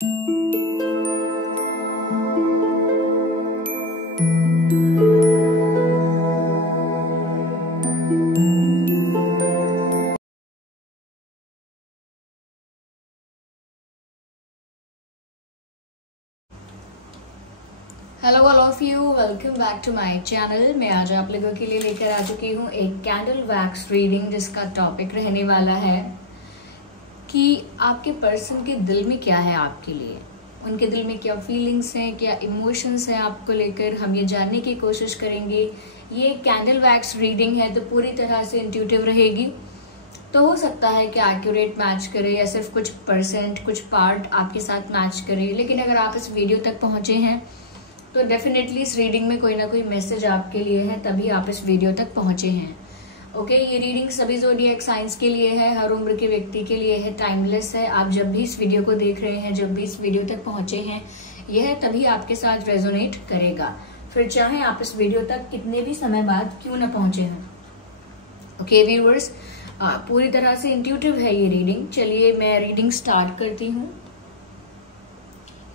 Hello all of you, welcome back to my channel. मैं आज आप लोगों के लिए लेकर आ चुकी हूँ एक कैंडल वैक्स रीडिंग, जिसका टॉपिक रहने वाला है कि आपके पर्सन के दिल में क्या है आपके लिए, उनके दिल में क्या फीलिंग्स हैं, क्या इमोशंस हैं आपको लेकर। हम ये जानने की कोशिश करेंगे। ये कैंडल वैक्स रीडिंग है तो पूरी तरह से इंट्यूटिव रहेगी, तो हो सकता है कि एक्यूरेट मैच करे या सिर्फ कुछ परसेंट, कुछ पार्ट आपके साथ मैच करे। लेकिन अगर आप इस वीडियो तक पहुंचे हैं तो डेफिनेटली इस रीडिंग में कोई ना कोई मैसेज आपके लिए है, तभी आप इस वीडियो तक पहुंचे हैं। ओके, ये रीडिंग सभी ज़ोडिएक साइंस के लिए है, हर उम्र के व्यक्ति के लिए है, टाइमलेस है। आप जब भी इस वीडियो को देख रहे हैं, जब भी इस वीडियो तक पहुंचे हैं, यह तभी आपके साथ रेजोनेट करेगा, फिर चाहे आप इस वीडियो तक कितने भी समय बाद क्यों ना पहुंचे हैं। ओके व्यूअर्स, पूरी तरह से इंट्यूटिव है ये रीडिंग। चलिए मैं रीडिंग स्टार्ट करती हूँ।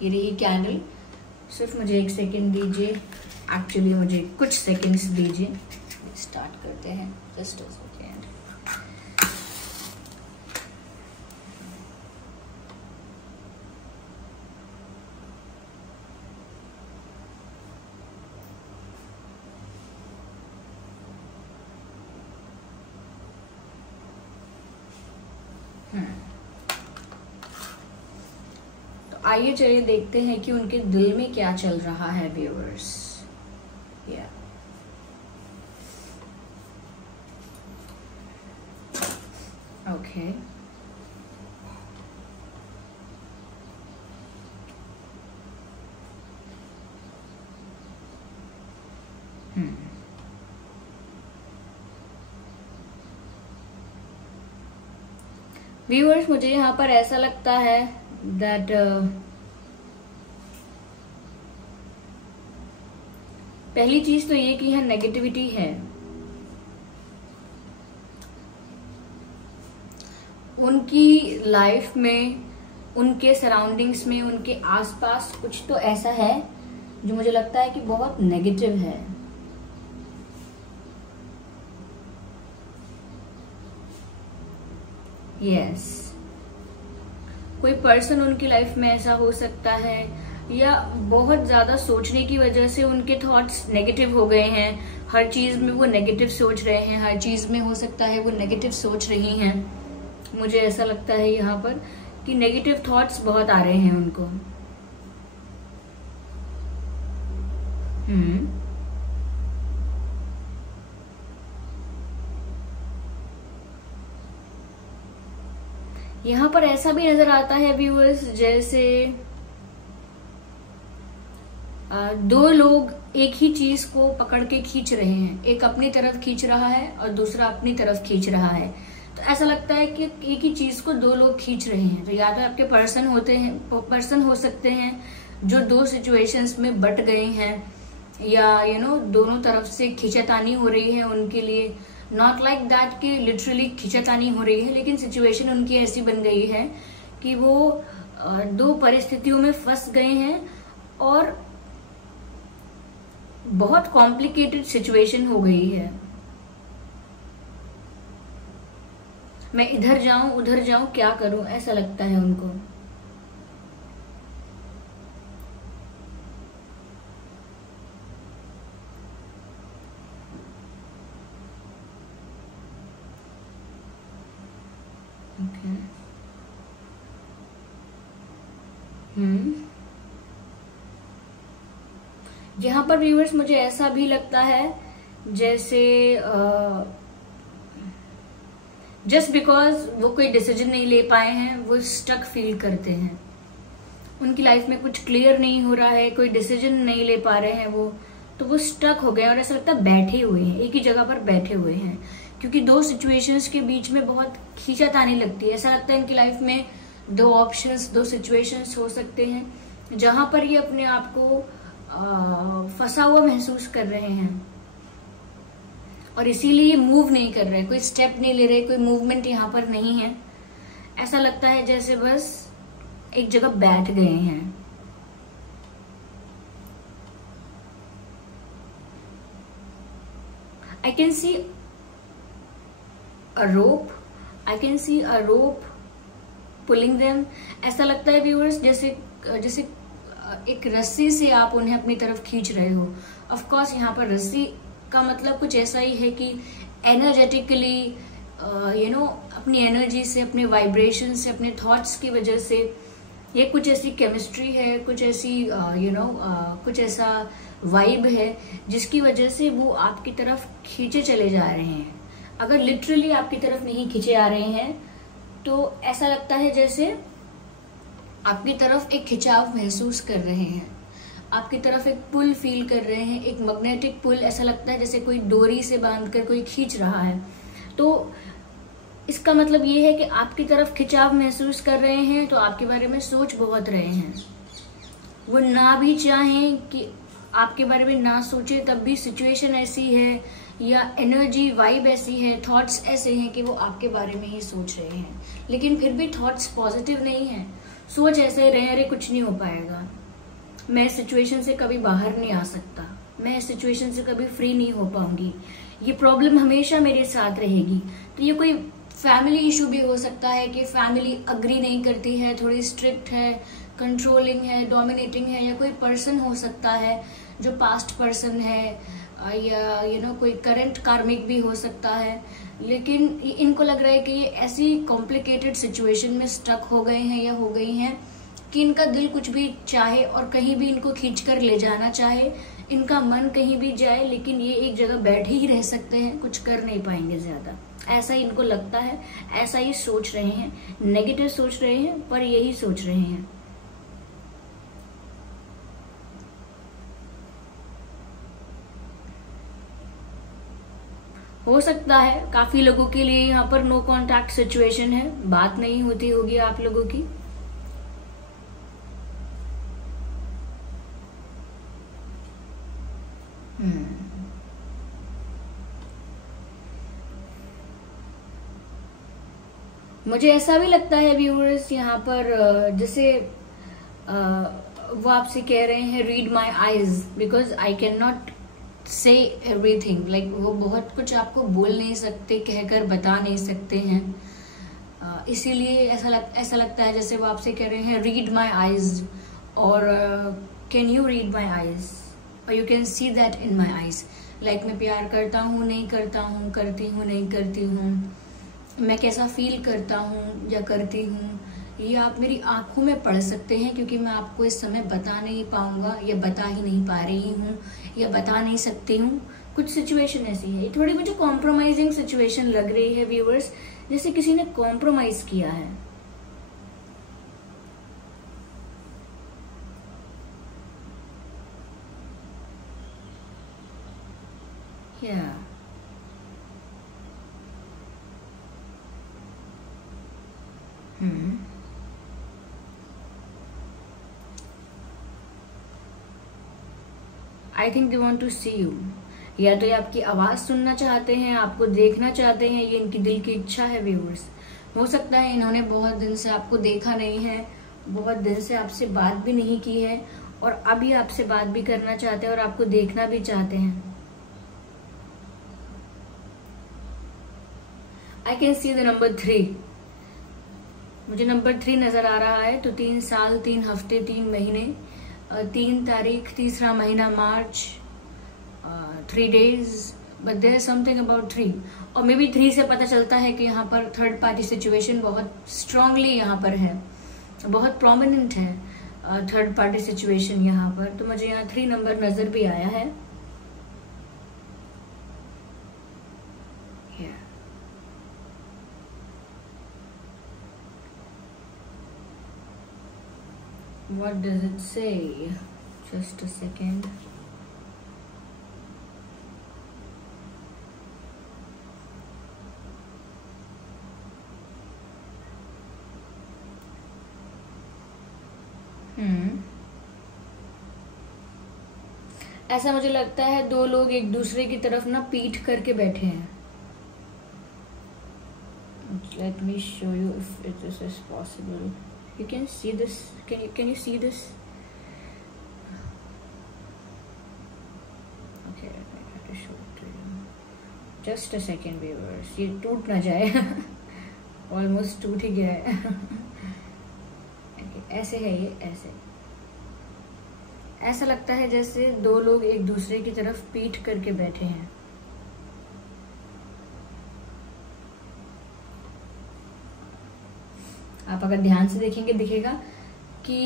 ये रही कैंडल। सिर्फ मुझे एक सेकेंड दीजिए, एक्चुअली मुझे कुछ सेकेंड्स दीजिए। स्टार्ट करते हैं, जस्ट अ सेकेंड। आइए चलिए देखते हैं कि उनके दिल में क्या चल रहा है व्यूअर्स। या ओके, व्यूअर्स मुझे यहाँ पर ऐसा लगता है दैट पहली चीज तो ये कि यहाँ नेगेटिविटी है। उनकी लाइफ में, उनके सराउंडिंग्स में, उनके आसपास कुछ तो ऐसा है जो मुझे लगता है कि बहुत नेगेटिव है। यस, कोई पर्सन उनकी लाइफ में ऐसा हो सकता है, या बहुत ज्यादा सोचने की वजह से उनके थॉट्स नेगेटिव हो गए हैं। हर चीज में वो नेगेटिव सोच रहे हैं, हर चीज में हो सकता है वो नेगेटिव सोच रही हैं। मुझे ऐसा लगता है यहाँ पर कि नेगेटिव थॉट्स बहुत आ रहे हैं उनको। यहाँ पर ऐसा भी नजर आता है व्यूअर्स, जैसे दो लोग एक ही चीज को पकड़ के खींच रहे हैं। एक अपनी तरफ खींच रहा है और दूसरा अपनी तरफ खींच रहा है। तो ऐसा लगता है कि एक ही चीज को दो लोग खींच रहे हैं। तो या तो आपके पर्सन हो सकते हैं जो दो सिचुएशंस में बट गए हैं, या दोनों तरफ से खींचातानी हो रही है उनके लिए। नॉट लाइक दैट कि लिटरली खींचातानी हो रही है, लेकिन सिचुएशन उनकी ऐसी बन गई है कि वो दो परिस्थितियों में फंस गए हैं और बहुत कॉम्प्लिकेटेड सिचुएशन हो गई है। मैं इधर जाऊं उधर जाऊं, क्या करूं, ऐसा लगता है उनको। ओके, यहाँ पर व्यूअर्स मुझे ऐसा भी लगता है जैसे जस्ट बिकॉज वो कोई डिसीजन नहीं ले पाए हैं, वो स्टक फील करते हैं। उनकी लाइफ में कुछ क्लियर नहीं हो रहा है, कोई डिसीजन नहीं ले पा रहे हैं वो, तो वो स्टक हो गए और ऐसा लगता है बैठे हुए हैं, एक ही जगह पर बैठे हुए हैं। क्योंकि दो सिचुएशंस के बीच में बहुत खींचातानी लगती है। ऐसा लगता है इनकी लाइफ में दो ऑप्शंस, दो सिचुएशंस हो सकते हैं जहां पर ये अपने आप को फंसा हुआ महसूस कर रहे हैं और इसीलिए मूव नहीं कर रहे, कोई स्टेप नहीं ले रहे, कोई मूवमेंट यहाँ पर नहीं है। ऐसा लगता है जैसे बस एक जगह बैठ गए हैं। I can see a rope. I can see a rope pulling them. ऐसा लगता है व्यूअर्स जैसे जैसे एक रस्सी से आप उन्हें अपनी तरफ खींच रहे हो। ऑफ कोर्स यहाँ पर रस्सी का मतलब कुछ ऐसा ही है कि एनर्जेटिकली अपनी एनर्जी से, अपने वाइब्रेशन से, अपने थॉट्स की वजह से ये कुछ ऐसी केमिस्ट्री है, कुछ ऐसी कुछ ऐसा वाइब है जिसकी वजह से वो आपकी तरफ खींचे चले जा रहे हैं। अगर लिटरली आपकी तरफ नहीं खींचे आ रहे हैं तो ऐसा लगता है जैसे आपकी तरफ एक खिंचाव महसूस कर रहे हैं, आपकी तरफ एक पुल फील कर रहे हैं, एक मैग्नेटिक पुल। ऐसा लगता है जैसे कोई डोरी से बांधकर कोई खींच रहा है। तो इसका मतलब ये है कि आपकी तरफ खिंचाव महसूस कर रहे हैं, तो आपके बारे में सोच बहुत रहे हैं। वो ना भी चाहें कि आपके बारे में ना सोचे, तब भी सिचुएशन ऐसी है या एनर्जी वाइब ऐसी है, थॉट्स ऐसे हैं कि वो आपके बारे में ही सोच रहे हैं। लेकिन फिर भी थॉट्स पॉजिटिव नहीं है, सोच ऐसे रहे, अरे कुछ नहीं हो पाएगा, मैं इस सिचुएशन से कभी बाहर नहीं आ सकता, मैं इस सिचुएशन से कभी फ्री नहीं हो पाऊंगी, ये प्रॉब्लम हमेशा मेरे साथ रहेगी। तो ये कोई फैमिली इशू भी हो सकता है कि फैमिली अग्री नहीं करती है, थोड़ी स्ट्रिक्ट है, कंट्रोलिंग है, डोमिनेटिंग है, या कोई पर्सन हो सकता है जो पास्ट पर्सन है, या कोई करंट कार्मिक भी हो सकता है। लेकिन इनको लग रहा है कि ये ऐसी कॉम्प्लिकेटेड सिचुएशन में स्टक हो गए हैं या हो गई हैं कि इनका दिल कुछ भी चाहे और कहीं भी इनको खींचकर ले जाना चाहे, इनका मन कहीं भी जाए, लेकिन ये एक जगह बैठ ही रह सकते हैं, कुछ कर नहीं पाएंगे ज्यादा। ऐसा इनको लगता है, ऐसा ही सोच रहे हैं, नेगेटिव सोच रहे हैं, पर यही सोच रहे हैं। हो सकता है काफी लोगों के लिए यहाँ पर नो कांटेक्ट सिचुएशन है, बात नहीं होती होगी आप लोगों की। मुझे ऐसा भी लगता है व्यूअर्स यहाँ पर जैसे वो आपसे कह रहे हैं read my eyes, because I can not से एवरीथिंग, लाइक वो बहुत कुछ आपको बोल नहीं सकते, कहकर बता नहीं सकते हैं। इसीलिए ऐसा लगता है जैसे वो आपसे कह रहे हैं रीड माई आईज, और can you read my eyes, और you can see that in my eyes. Like मैं प्यार करता हूँ, नहीं करता हूँ, करती हूँ, नहीं करती हूँ, मैं कैसा फील करता हूँ या करती हूँ, ये आप मेरी आंखों में पढ़ सकते हैं, क्योंकि मैं आपको इस समय बता नहीं पाऊंगा, या बता ही नहीं पा रही हूँ, या बता नहीं सकती हूँ। कुछ सिचुएशन ऐसी है, थोड़ी मुझे कॉम्प्रोमाइजिंग सिचुएशन लग रही है व्यूअर्स, जैसे किसी ने कॉम्प्रोमाइज किया है। या I think they want to see you, या तो ये आपकी आवाज सुनना चाहते हैं, आपको देखना चाहते हैं, ये इनकी दिल की इच्छा है व्यूअर्स। हो सकता है इन्होंने बहुत दिन से आपको देखा नहीं है, बहुत दिन से आपसे बात भी नहीं की है, और अभी आपसे बात भी करना चाहते हैं और आपको देखना भी चाहते हैं। I can see the number 3, मुझे नंबर 3 नजर आ रहा है। तो 3 साल, 3 हफ्ते, 3 महीने, 3 तारीख, तीसरा महीना March, 3 days, but there something about 3, और मे बी 3 से पता चलता है कि यहाँ पर थर्ड पार्टी सिचुएशन बहुत स्ट्रांगली यहाँ पर है, बहुत प्रोमिनेंट है थर्ड पार्टी सिचुएशन यहाँ पर। तो मुझे यहाँ 3 नंबर नजर भी आया है। What does it say? Just a second. ऐसा मुझे लगता है 2 लोग एक दूसरे की तरफ ना पीठ करके बैठे हैं। Let me show you if this is possible. You can see this. Can you see this? Okay, I have to show it to you. Just a second viewers, ये टूट ना जाए. ऑलमोस्ट टूट ही गया है. ऐसे है ये, ऐसा लगता है जैसे दो लोग एक दूसरे की तरफ पीठ करके बैठे हैं. आप अगर ध्यान से देखेंगे दिखेगा कि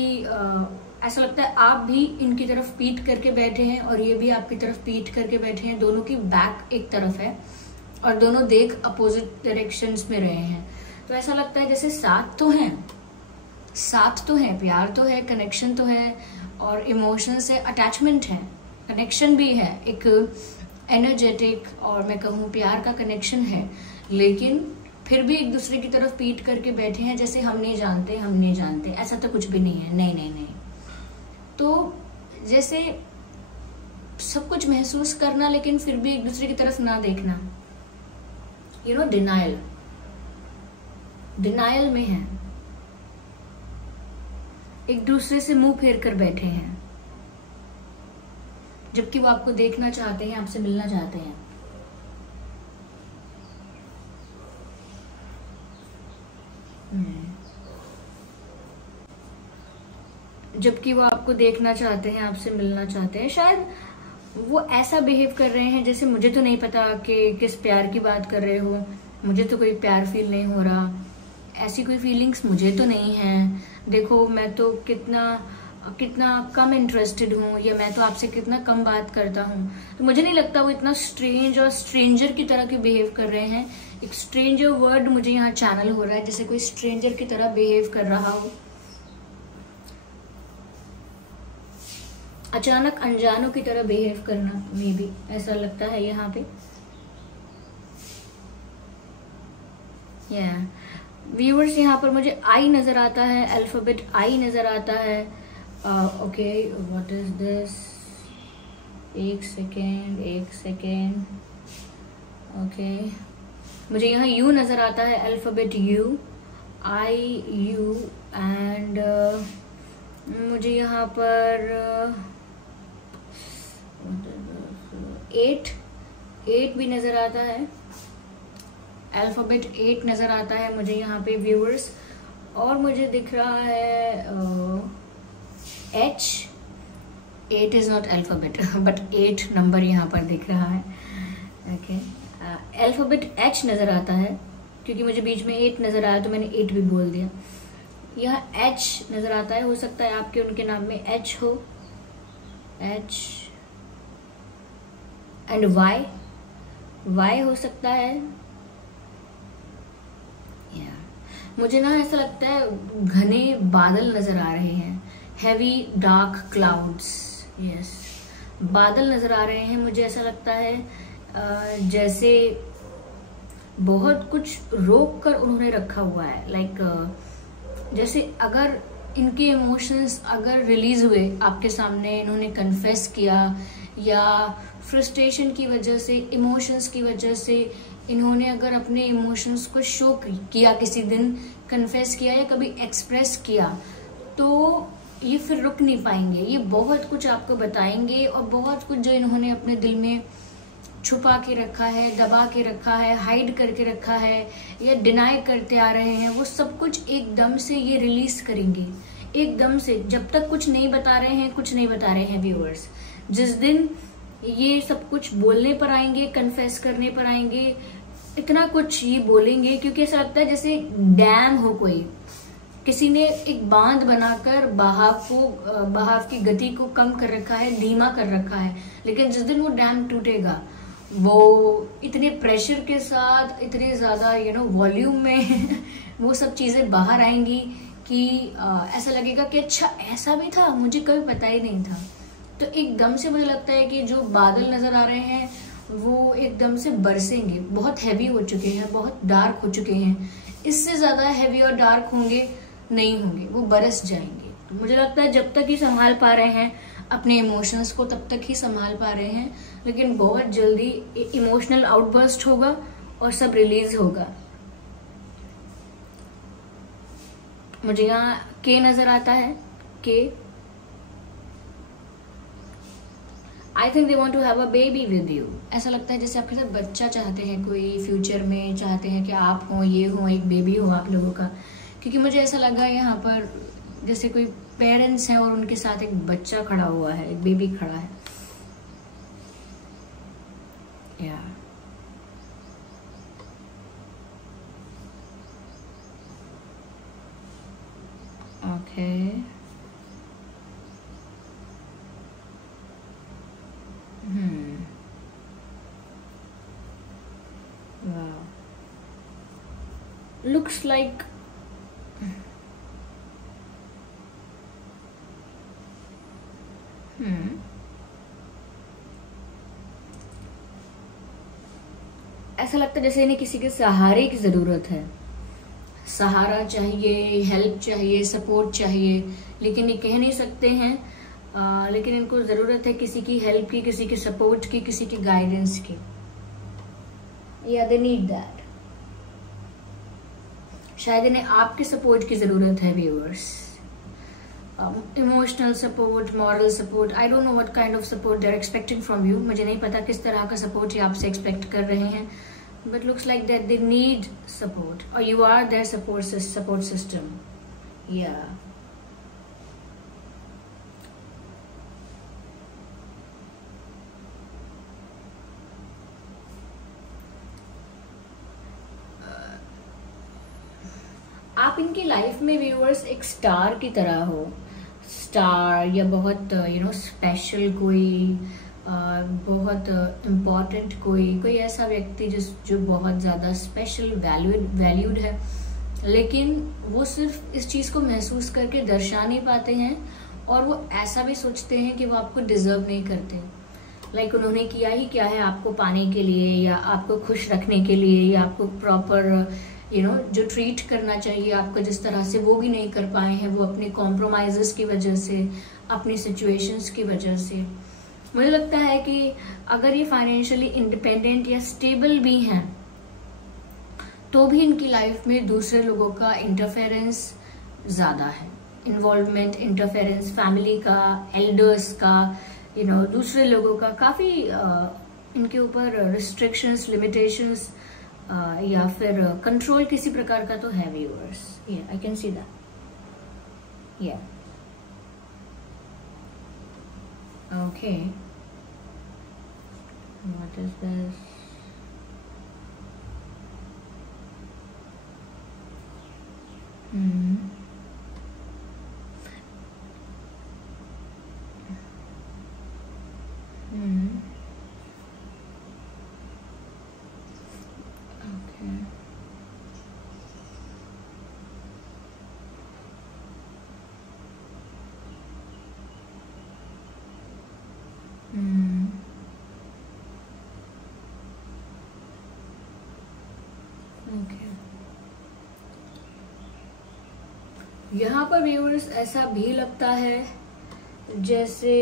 ऐसा लगता है आप भी इनकी तरफ पीठ करके बैठे हैं और ये भी आपकी तरफ पीठ करके बैठे हैं. दोनों की बैक एक तरफ है और दोनों देख अपोजिट डायरेक्शंस में रहे हैं. तो ऐसा लगता है जैसे साथ तो है, प्यार तो है, कनेक्शन तो है और इमोशन से अटैचमेंट है, कनेक्शन भी है, एक एनर्जेटिक और मैं कहूँ प्यार का कनेक्शन है. लेकिन फिर भी एक दूसरे की तरफ पीठ करके बैठे हैं जैसे हम नहीं जानते. ऐसा तो कुछ भी नहीं है. नहीं. तो जैसे सब कुछ महसूस करना लेकिन फिर भी एक दूसरे की तरफ ना देखना. डिनायल में है. एक दूसरे से मुंह फेर कर बैठे हैं जबकि वो आपको देखना चाहते हैं, आपसे मिलना चाहते हैं. जबकि वो आपको देखना चाहते हैं, आपसे मिलना चाहते हैं. शायद वो ऐसा बिहेव कर रहे हैं जैसे मुझे तो नहीं पता कि किस प्यार की बात कर रहे हो, मुझे तो कोई प्यार फील नहीं हो रहा, ऐसी कोई फीलिंग्स मुझे तो नहीं है. देखो मैं तो कितना कम इंटरेस्टेड हूँ, या मैं तो आपसे कितना कम बात करता हूँ. तो मुझे नहीं लगता वो इतना स्ट्रेंज और स्ट्रेंजर की तरह के बिहेव कर रहे हैं. एक स्ट्रेंजर वर्ड मुझे यहाँ चैनल हो रहा है, जैसे कोई स्ट्रेंजर की तरह बिहेव कर रहा हो. अचानक अनजानों की तरह बिहेव करना, मे बी ऐसा लगता है यहाँ पे. व्यूअर्स यहाँ पर मुझे आई नजर आता है, अल्फाबेट आई नजर आता है. Okay, what is this? एक सेकेंड. ओके, मुझे यहाँ यू नजर आता है, अल्फाबेट यू, IU. एंड मुझे यहाँ पर 8 भी नजर आता है, अल्फाबेट 8 नजर आता है मुझे यहाँ पे व्यूअर्स. और मुझे दिख रहा है H. 8 is not alphabet but 8 number यहाँ पर दिख रहा है. ओके, अल्फाबेट H नजर आता है क्योंकि मुझे बीच में 8 नजर आया तो मैंने 8 भी बोल दिया. यहाँ H नजर आता है, हो सकता है आपके उनके नाम में H हो. H एंड Y हो सकता है. मुझे ना ऐसा लगता है घने बादल नजर आ रहे हैं, हैवी डार्क क्लाउड्स. यस, बादल नजर आ रहे हैं. मुझे ऐसा लगता है जैसे बहुत कुछ रोक कर उन्होंने रखा हुआ है. लाइक जैसे अगर इनके इमोशंस अगर रिलीज हुए आपके सामने, इन्होंने कन्फेस किया, या फ्रस्ट्रेशन की वजह से, इमोशंस की वजह से इन्होंने अगर अपने इमोशंस को शो किया, किसी दिन कन्फेस किया या कभी एक्सप्रेस किया, तो ये फिर रुक नहीं पाएंगे. ये बहुत कुछ आपको बताएंगे और बहुत कुछ जो इन्होंने अपने दिल में छुपा के रखा है, दबा के रखा है, हाइड करके रखा है या डिनाई करते आ रहे हैं, वो सब कुछ एकदम से ये रिलीज करेंगे. एकदम से, जब तक कुछ नहीं बता रहे हैं व्यूअर्स. जिस दिन ये सब कुछ बोलने पर आएंगे, कन्फेस करने पर आएंगे, इतना कुछ ये बोलेंगे क्योंकि ऐसा लगता है जैसे डैम हो, कोई किसी ने एक बांध बनाकर बहाव की गति को कम कर रखा है, धीमा कर रखा है. लेकिन जिस दिन वो डैम टूटेगा, वो इतने प्रेशर के साथ, इतने ज्यादा वॉल्यूम में वो सब चीजें बाहर आएंगी कि ऐसा लगेगा कि अच्छा ऐसा भी था, मुझे कभी पता ही नहीं था. तो एकदम से मुझे लगता है कि जो बादल नजर आ रहे हैं वो एकदम से बरसेंगे. बहुत हैवी हो चुके हैं, बहुत डार्क हो चुके हैं. इससे ज्यादा हैवी और डार्क नहीं होंगे, वो बरस जाएंगे. तो मुझे लगता है जब तक ही संभाल पा रहे हैं अपने इमोशंस को, तब तक ही संभाल पा रहे हैं. लेकिन बहुत जल्दी इमोशनल आउटबर्स्ट होगा और सब रिलीज होगा. मुझे यहाँ के नजर आता है, के। I think they want to have a baby with you. ऐसा लगता है जैसे आपके साथ बच्चा चाहते हैं, कोई फ्यूचर में चाहते हैं कि आप हो, ये हो, एक बेबी हो आप लोगों का। क्योंकि मुझे ऐसा लगा यहाँ पर जैसे कोई पेरेंट्स हैं और उनके साथ एक बच्चा खड़ा हुआ है, एक बेबी खड़ा है। या ओके, wow, looks like ऐसा लगता है जैसे इन्हें किसी के सहारे की जरूरत है। सहारा चाहिए, हेल्प चाहिए, सपोर्ट चाहिए, लेकिन ये कह नहीं सकते हैं। लेकिन इनको जरूरत है किसी की हेल्प की, किसी की सपोर्ट की, किसी की गाइडेंस की। या दे नीड दैट। शायद इन्हें आपके सपोर्ट की जरूरत है viewers. Emotional support, moral support, I don't know what kind of support they are expecting from you. मुझे नहीं पता किस तरह का सपोर्ट ये आपसे एक्सपेक्ट कर रहे हैं, but looks like that they need support or you are their support system. Yeah. आप इनकी लाइफ में व्यूअर्स एक स्टार की तरह हो, स्टार या बहुत स्पेशल कोई, बहुत इम्पॉर्टेंट कोई ऐसा व्यक्ति जो बहुत ज़्यादा स्पेशल वैल्यूड है, लेकिन वो सिर्फ इस चीज़ को महसूस करके दर्शा नहीं पाते हैं और वो ऐसा भी सोचते हैं कि वो आपको डिजर्व नहीं करते। लाइक उन्होंने किया ही क्या है आपको पाने के लिए, या आपको खुश रखने के लिए, या आपको प्रॉपर जो ट्रीट करना चाहिए आपको जिस तरह से, वो भी नहीं कर पाए हैं। वो अपने कॉम्प्रोमाइजेस की वजह से, अपनी सिचुएशंस की वजह से। मुझे लगता है कि अगर ये फाइनेंशियली इंडिपेंडेंट या स्टेबल भी हैं, तो भी इनकी लाइफ में दूसरे लोगों का इंटरफेरेंस ज्यादा है। इन्वॉल्वमेंट, इंटरफेरेंस, फैमिली का, एल्डर्स का, दूसरे लोगों का काफी इनके ऊपर रिस्ट्रिक्शंस, लिमिटेशंस या फिर कंट्रोल किसी प्रकार का तो है viewers. I can see that. या okay, what is this? Okay. Okay. यहाँ पर व्यूअर्स ऐसा भी लगता है जैसे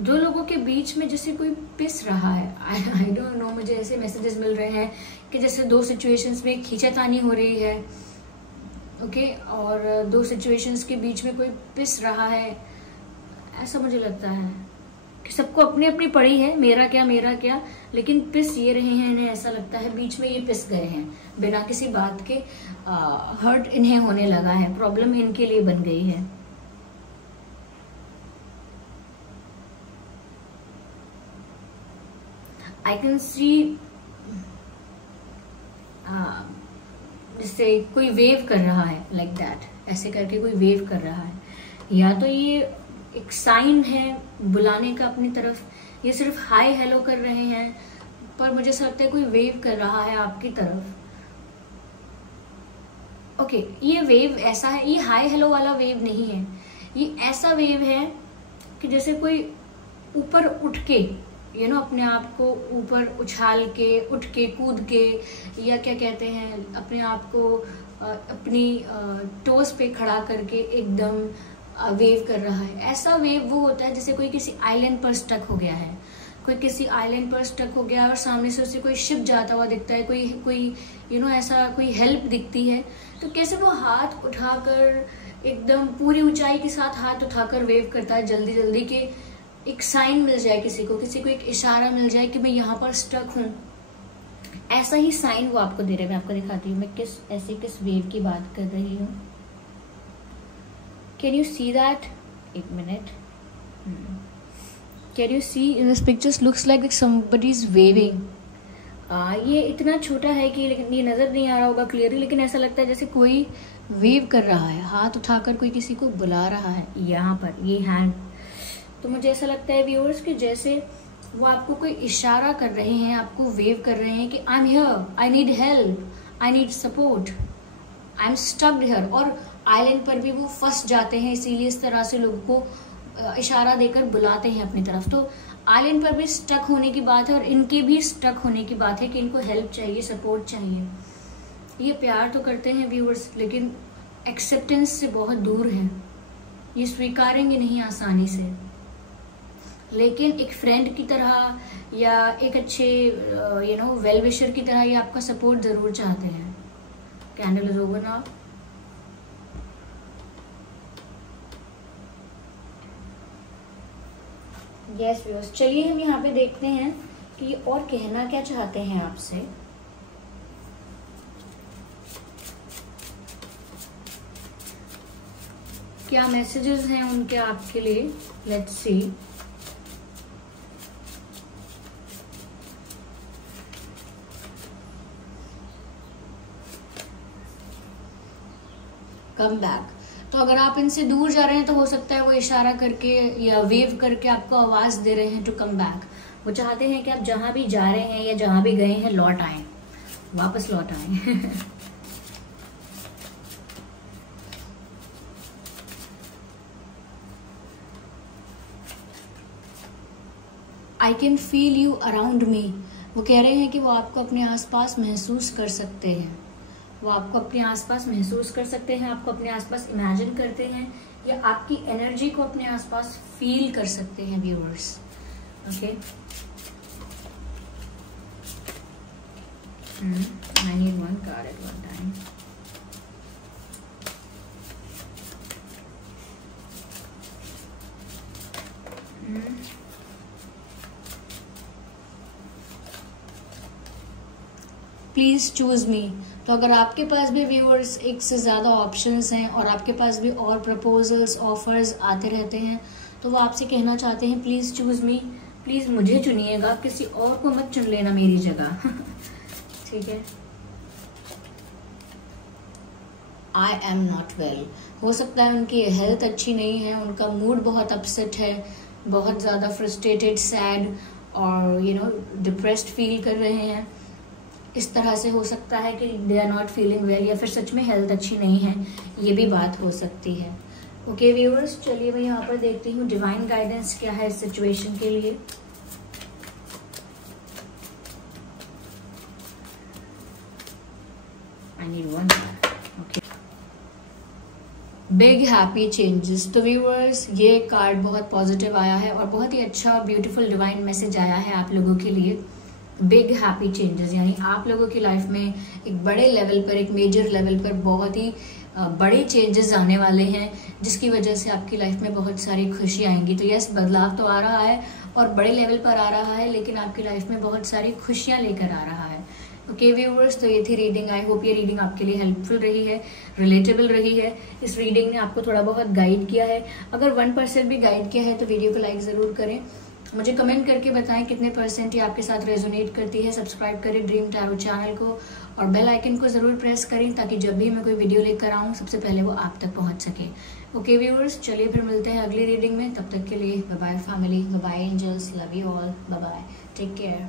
दो लोगों के बीच में जैसे कोई पिस रहा है। आई डोंट नो, मुझे ऐसे मैसेजेस मिल रहे हैं कि जैसे दो सिचुएशंस में खींचातानी हो रही है। ओके, और दो सिचुएशंस के बीच में कोई पिस रहा है, ऐसा मुझे लगता है कि सबको अपनी अपनी पड़ी है, मेरा क्या, लेकिन पिस ये रहे हैं। इन्हें ऐसा लगता है बीच में ये पिस गए हैं बिना किसी बात के। हर्ट इन्हें होने लगा है, प्रॉब्लम इनके लिए बन गई है। आई कैन सी जैसे कोई वेव कर रहा है, लाइक दैट, ऐसे करके कोई वेव कर रहा है। या तो ये एक साइन है बुलाने का अपनी तरफ, ये सिर्फ हाय हेलो कर रहे हैं, पर मुझे ऐसा लगता है कोई वेव कर रहा है आपकी तरफ। ओके, ये वेव ऐसा है, ये हाय हेलो वाला वेव नहीं है, ये ऐसा वेव है कि जैसे कोई ऊपर उठ के अपने आप को ऊपर उछाल के, उठ के, कूद के, या क्या कहते हैं, अपने आप को अपनी टोस पे खड़ा करके एकदम वेव कर रहा है। ऐसा वेव वो होता है जैसे कोई किसी आइलैंड पर स्टक हो गया है, कोई किसी आइलैंड पर स्टक हो गया और सामने से उसे कोई शिप जाता हुआ दिखता है, कोई ऐसा कोई हेल्प दिखती है, तो कैसे वो हाथ उठाकर एकदम पूरी ऊंचाई के साथ हाथ उठाकर वेव करता है जल्दी जल्दी, कि एक साइन मिल जाए, किसी को एक इशारा मिल जाए कि मैं यहाँ पर स्टक हूँ। ऐसा ही साइन वो आपको दे रहे हैं। मैं आपको दिखाती हूँ मैं किस वेव की बात कर रही हूँ। Can you see that? एक minute. Can you see in this pictures looks like somebody is waving. ये इतना छोटा है कि लेकिन ये नजर नहीं आ रहा होगा क्लियरली, लेकिन ऐसा लगता है जैसे कोई वेव कर रहा है, हाथ उठाकर कोई किसी को बुला रहा है यहाँ पर, ये हैंड। तो मुझे ऐसा लगता है व्यूअर्स कि जैसे वो आपको कोई इशारा कर रहे हैं, आपको वेव कर रहे हैं कि I am here, I need help, I need support, I am स्टक्ड here. और आइलैंड पर भी वो फंस जाते हैं, इसीलिए इस तरह से लोगों को इशारा देकर बुलाते हैं अपनी तरफ। तो आइलैंड पर भी स्टक होने की बात है और इनके भी स्टक होने की बात है कि इनको हेल्प चाहिए, सपोर्ट चाहिए। ये प्यार तो करते हैं व्यूअर्स, लेकिन एक्सेप्टेंस से बहुत दूर हैं, ये स्वीकारेंगे नहीं आसानी से। लेकिन एक फ्रेंड की तरह या एक अच्छे वेल विशर की तरह ये आपका सपोर्ट जरूर चाहते हैं। Candle is over now. Yes viewers, चलिए हम यहाँ पे देखते हैं कि और कहना क्या चाहते हैं आपसे। क्या मैसेजेस हैं उनके आपके लिए, लेट्स सी। Come back. तो अगर आप इनसे दूर जा रहे हैं तो हो सकता है वो इशारा करके या वेव करके आपको आवाज दे रहे हैं टू कम बैक। वो चाहते हैं कि आप जहां भी जा रहे हैं या जहां भी गए हैं लौट आए, वापस लौट आए। I can feel you around me. वो कह रहे हैं कि वो आपको अपने आसपास महसूस कर सकते हैं, वो आपको अपने आसपास महसूस कर सकते हैं, आपको अपने आसपास इमेजिन करते हैं या आपकी एनर्जी को अपने आसपास फील कर सकते हैं viewers. Okay, I need one card at one time. Please choose me. तो अगर आपके पास भी व्यूअर्स एक से ज्यादा ऑप्शंस हैं और आपके पास भी और प्रपोजल्स ऑफर्स आते रहते हैं, तो वो आपसे कहना चाहते हैं प्लीज चूज मी, प्लीज मुझे चुनिएगा, किसी और को मत चुन लेना मेरी जगह। ठीक है। I am not well. हो सकता है उनकी हेल्थ अच्छी नहीं है, उनका मूड बहुत अपसेट है, बहुत ज्यादा फ्रस्ट्रेटेड, सैड और डिप्रेस्ड फील कर रहे हैं। इस तरह से हो सकता है कि they are not feeling well, या फिर सच में हेल्थ अच्छी नहीं है, ये भी बात हो सकती है। ओके व्यूअर्स, चलिए मैं यहाँ पर देखती हूँ डिवाइन गाइडेंस क्या है इस सिचुएशन के लिए। I need one. Okay, big happy changes. तो व्यूअर्स, ये कार्ड बहुत पॉजिटिव आया है और बहुत ही अच्छा ब्यूटीफुल डिवाइन मैसेज आया है आप लोगों के लिए। बिग हैप्पी चेंजेस, यानी आप लोगों की लाइफ में एक बड़े लेवल पर, एक मेजर लेवल पर बहुत ही बड़े चेंजेस आने वाले हैं, जिसकी वजह से आपकी लाइफ में बहुत सारी खुशी आएंगी। तो यस, बदलाव तो आ रहा है और बड़े लेवल पर आ रहा है, लेकिन आपकी लाइफ में बहुत सारी खुशियां लेकर आ रहा है। ओके व्यूअर्स, तो ये थी रीडिंग। आई होप ये रीडिंग आपके लिए हेल्पफुल रही है, रिलेटेबल रही है। इस रीडिंग ने आपको थोड़ा बहुत गाइड किया है। अगर 1% भी गाइड किया है तो वीडियो को लाइक जरूर करें, मुझे कमेंट करके बताएं कितने % ये आपके साथ रेजोनेट करती है। सब्सक्राइब करें ड्रीम टैरो चैनल को और बेल आइकन को जरूर प्रेस करें, ताकि जब भी मैं कोई वीडियो लेकर आऊँ सबसे पहले वो आप तक पहुँच सके। ओके व्यूअर्स, चलिए फिर मिलते हैं अगली रीडिंग में। तब तक के लिए bye bye family, bye bye angels, love you all, bye bye, take care.